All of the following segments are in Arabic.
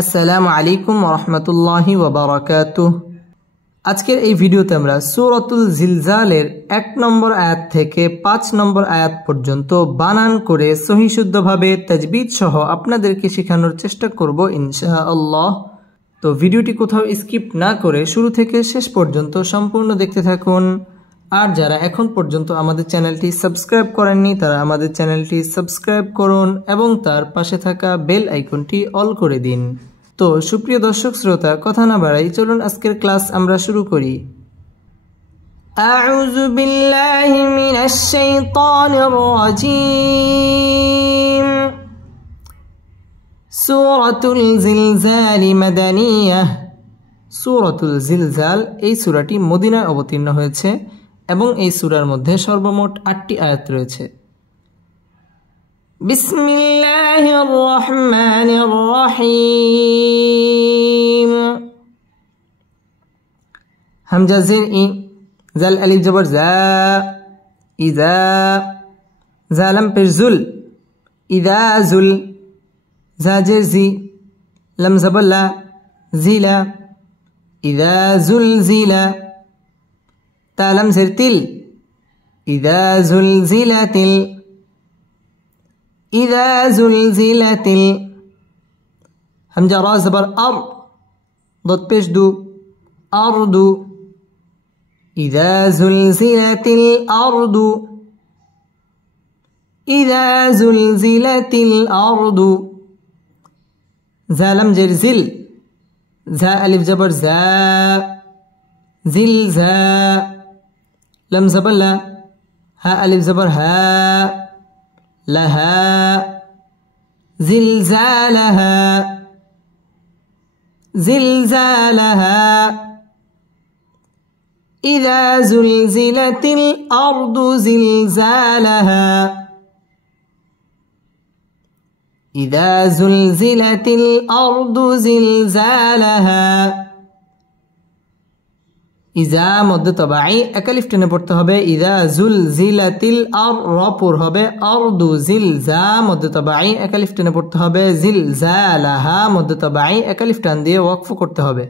আসসালামু আলাইকুম ওয়া রাহমাতুল্লাহি ওয়া বারাকাতুহু। আজকের এই ভিডিওতে আমরা সূরাতুল জিলজালের ১ নম্বর আয়াত থেকে ৫ নম্বর আয়াত পর্যন্ত বানান করে সহিহ শুদ্ধভাবে তাজবিদ সহ আপনাদেরকে শেখানোর চেষ্টা করব ইনশাআল্লাহ। তো ভিডিওটি কোথাও স্কিপ না করে শুরু থেকে শেষ পর্যন্ত সম্পূর্ণ দেখতে থাকুন। আর যারা এখন পর্যন্ত আমাদের চ্যানেলটি সাবস্ক্রাইব করেননি তারা আমাদের চ্যানেলটি সাবস্ক্রাইব করুন এবং তার পাশে থাকা বেল আইকনটি অল করে দিন। তো সুপ্রিয় দর্শক শ্রোতা, কথা না বাড়াই চলুন আজকের ক্লাস আমরা শুরু করি। আউযু বিল্লাহি মিনাশ শাইতানির রাজীম। সূরাতুল জিলজাল মাদানিয়াহ। সূরাতুল জিলজাল এই সূরাটি মদিনায় অবতীর্ণ হয়েছে এবং এই সূরার মধ্যে সর্বমোট ৮টি আয়াত রয়েছে। বিসমিল্লাহির রহমানির রহিম। হামজা জের ই, জাল আলিফ জবর জা, ইজা, জালাম পেশ জুল, ইদা জুল, জা জের জি, লাম জবর লা, জিলা, ইদা জুল জিলা, তালাম জের তিল, ইদা জুল জিলাতিল, ইদা জুল জিলাতিল। হামজা রা জবর আর, দত পেশ দু, আরদু, ইদা জুল জিলাতিল আরদু, ইদা জুল জিলাতিল আরদু। জালাম জের জিল, জা আলিফ জবর জা, জিল জা, লাম জবর লা, হা আলিফ জবর হা, লাহা, জিলজালাহা, জিলজালাহা। ইযা জুলজিলাতিল আরদু জিলজালাহা, ইযা জুলজিলাতিল আরদু জিলজালাহা। ইজা মধ্য তবাই একালিফ টেনে পড়তে হবে। ইজা জুল জিলাতিল আর রপুর হবে আরদু, জিল জা মধ্য তবাই একালিফ টেনে পড়তে হবে। জিল জা লাহা মধ্য তবাই একালিফ টান দিয়ে ওয়াকফ করতে হবে।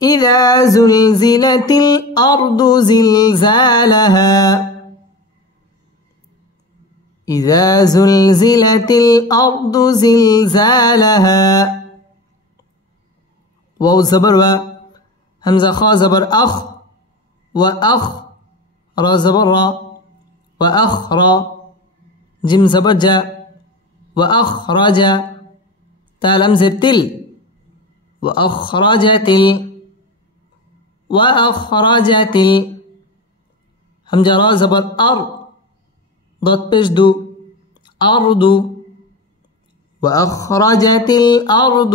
ইজা জুল জিলাতিল আরদু জিল জালাহা, ইজা জুল জিলাতিল আরদু জিল জালাহা। ওয়াও জবর ওয়া, همزة خا زبر أخ، وأخ، را زبر را، وأخرى، جيم زبر جا، وأخرج، تا لام زر تل، وأخرجت، وأخرجت. همزة را زبر أر، ضد بش دو، أرض، وأخرجت الأرض،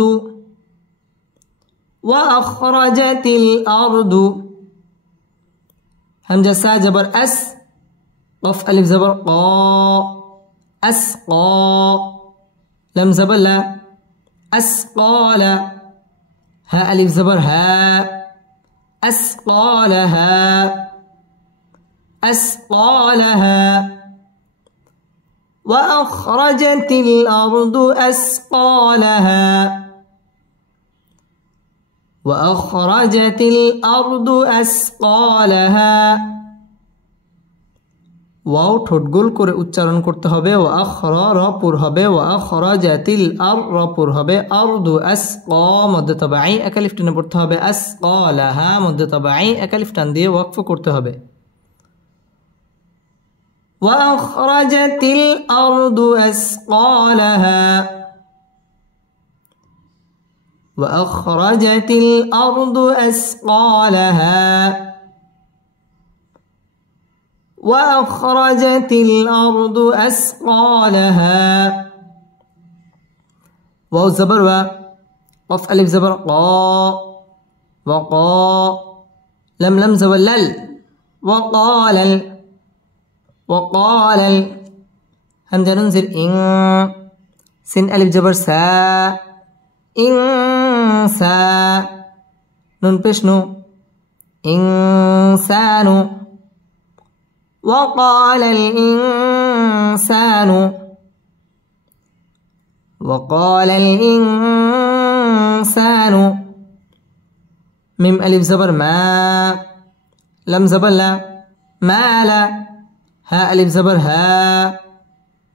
وأخرجت الأرض. همزة سا جبر أس، قف ألف زبر قا، أسقى، لم زبر لا، أسقال، ها ألف زبر ها، أسقالها، أسقالها. وأخرجت الأرض أسقالها، وأخرجت الأرض أسقالها. ওয়াও ঠোঁট গোল করে উচ্চারণ করতে হবে। ওয়া আখরা রা পুর হবে, ওয়া আখরাজাতিল আর রা পুর হবে। আরদু আসকা মধ্য তাবাই একালিফ টেনে পড়তে হবে। আসকালাহা মধ্য তাবাই একালিফ টান দিয়ে ওয়াকফ করতে হবে। ওয়া আখরাজাতিল আরদু আসকালাহা, وأخرجت الأرض أثقالها، وأخرجت الأرض أثقالها. واو زبر و، قف ألف زبر قا، وقا، لم لم زبر لل، وقال، وقال. همزة ننزل إن، سين ألف زبر سا، إنسا، نون بشنو، إنسان. وقال الإنسان، وقال الإنسان ميم ألف زبر ما لم زبر لا ما لا ها ألف زبر ها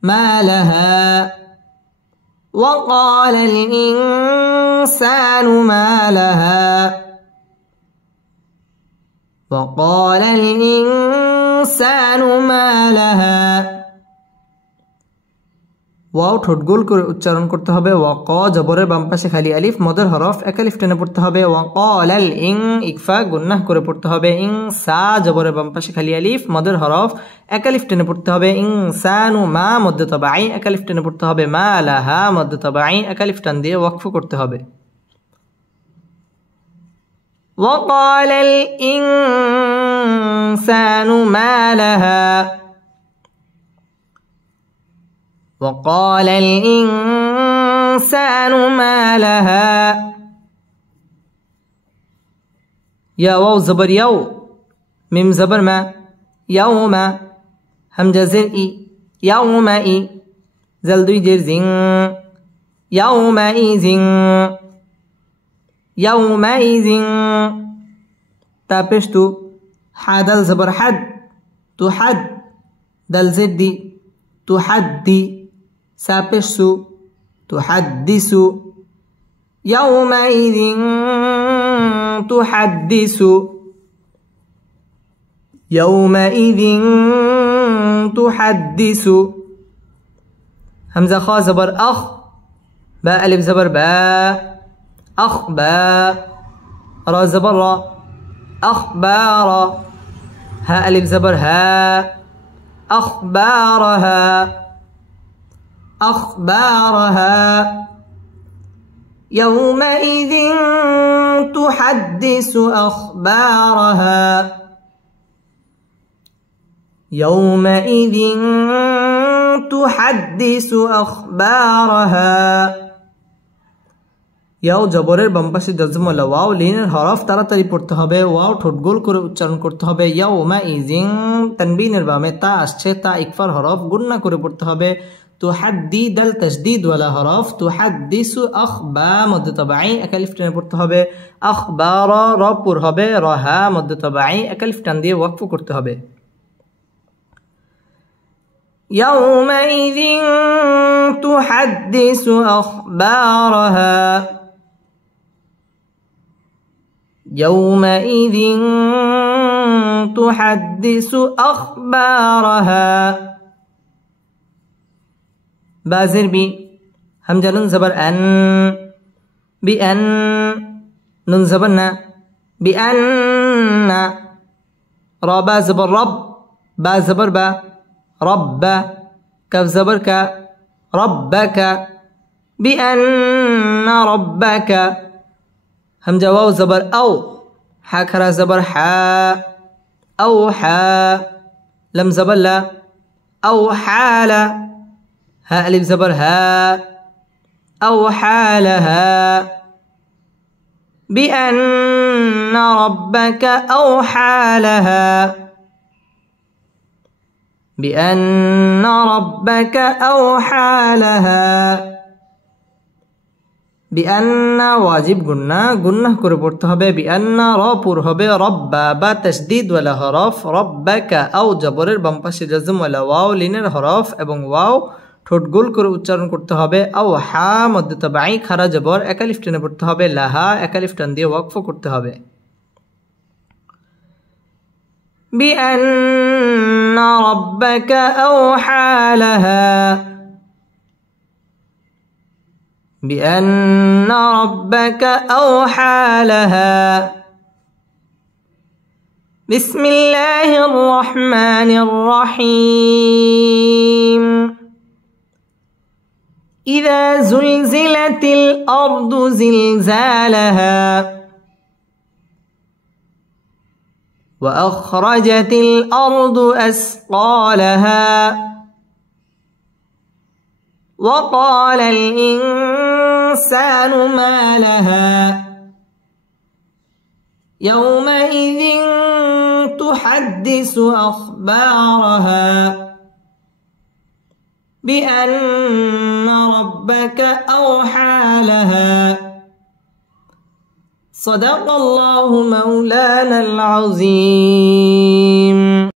ما لها وقال الإنسان ما لها وقال الإنسان ما لها ওয়াও ঠোঁট গোল করে উচ্চারণ করতে হবে ওয়া ক জবরের বাম পাশে খালি আলিফ মদের হরফ এক আলিফ টেনে পড়তে হবে ওয়া ক্বালাল ইং ইকফা গুন্নাহ করে পড়তে হবে ইং সা জবরের বাম পাশে খালি আলিফ মদের হরফ এক আলিফ টেনে পড়তে হবে ইনসানু মা মদ্দ তাবাঈ এক আলিফ টেনে পড়তে হবে মা লাহা মদ্দ তাবাঈ এক আলিফ টান দিয়ে ওয়াকফ করতে হবে وقال الإنسان ما لها وقال الإنسان ما لها يا واو زبر يو ميم زبر ما يوم همزة زر إي يومئ زل دوي جر زين يومئذ يومئذ تابشتو حدل زبر حد تحد دل زدي تحدي سابشسو تحدث يومئذ تحدث يومئذ تحدث همزة خاء زبر أخ باء ألف زبر باء أخبار را زبر را أخبار ها ألف زبر ها أخبارها أخبارها يومئذ تحدث أخبارها يومئذ تحدث أخبارها ইয়াও জবরের বাম পাশে জজম ওয়ালা ওয়াও লিনের হরফ তাড়াতাড়ি পড়তে হবে ওয়াও ঠোঁট গোল করে উচ্চারণ করতে হবে ইয়াউমাইযিন তানবিনের বামে তা আসছে তা ইকফার হরফ গুন্না করে পড়তে হবে তুহাদ্দি দাল তাসদীদ ওয়ালা হরফ তুহাদ্দিসু আখবা মদ্দ তাবাঈ এক আলিফ টেনে পড়তে হবে আখবারা র পুর হবে রহা মদ্দ তাবাঈ এক আলিফ টান দিয়ে ওয়াকফ করতে হবে يومئذ تحدث أخبارها يومئذ تحدث أخبارها بازر بي همزة نون زبر أن بأن نون زبرنا بأن رابا زبر رب با زبر با رب كف زبر ك ربك بأن ربك همزة واو زبر أو حاكرا زبر حا أو حا لم زبر لا أو حال ها ألف زبر ها أو حالها بأن ربك أوحى لها بأن ربك أوحى لها بأن واجب গুন্নাহ করে পড়তে হবে بأن র পুর হবে রব্বা বা তাসদীদ ওয়ালা হরফ রব্বাকা আও জবরের বাম পাশে জজম ওয়ালা ওয়াও লিনের হরফ এবং ওয়াও ঠোঁট গোল করে উচ্চারণ করতে হবে আও হা মদ্দ তাবাঈ খারা জবর এক আলিফ টেনে পড়তে হবে লাহা এক আলিফ টান দিয়ে ওয়াকফ করতে হবে بأن ربك أوحى لها بأن ربك أوحى لها بسم الله الرحمن الرحيم إذا زلزلت الأرض زلزالها وأخرجت الأرض أثقالها وقال الإنسان ما لها يومئذ تحدث أخبارها بأن ربك ربك أوحى لها صدق الله مولانا العظيم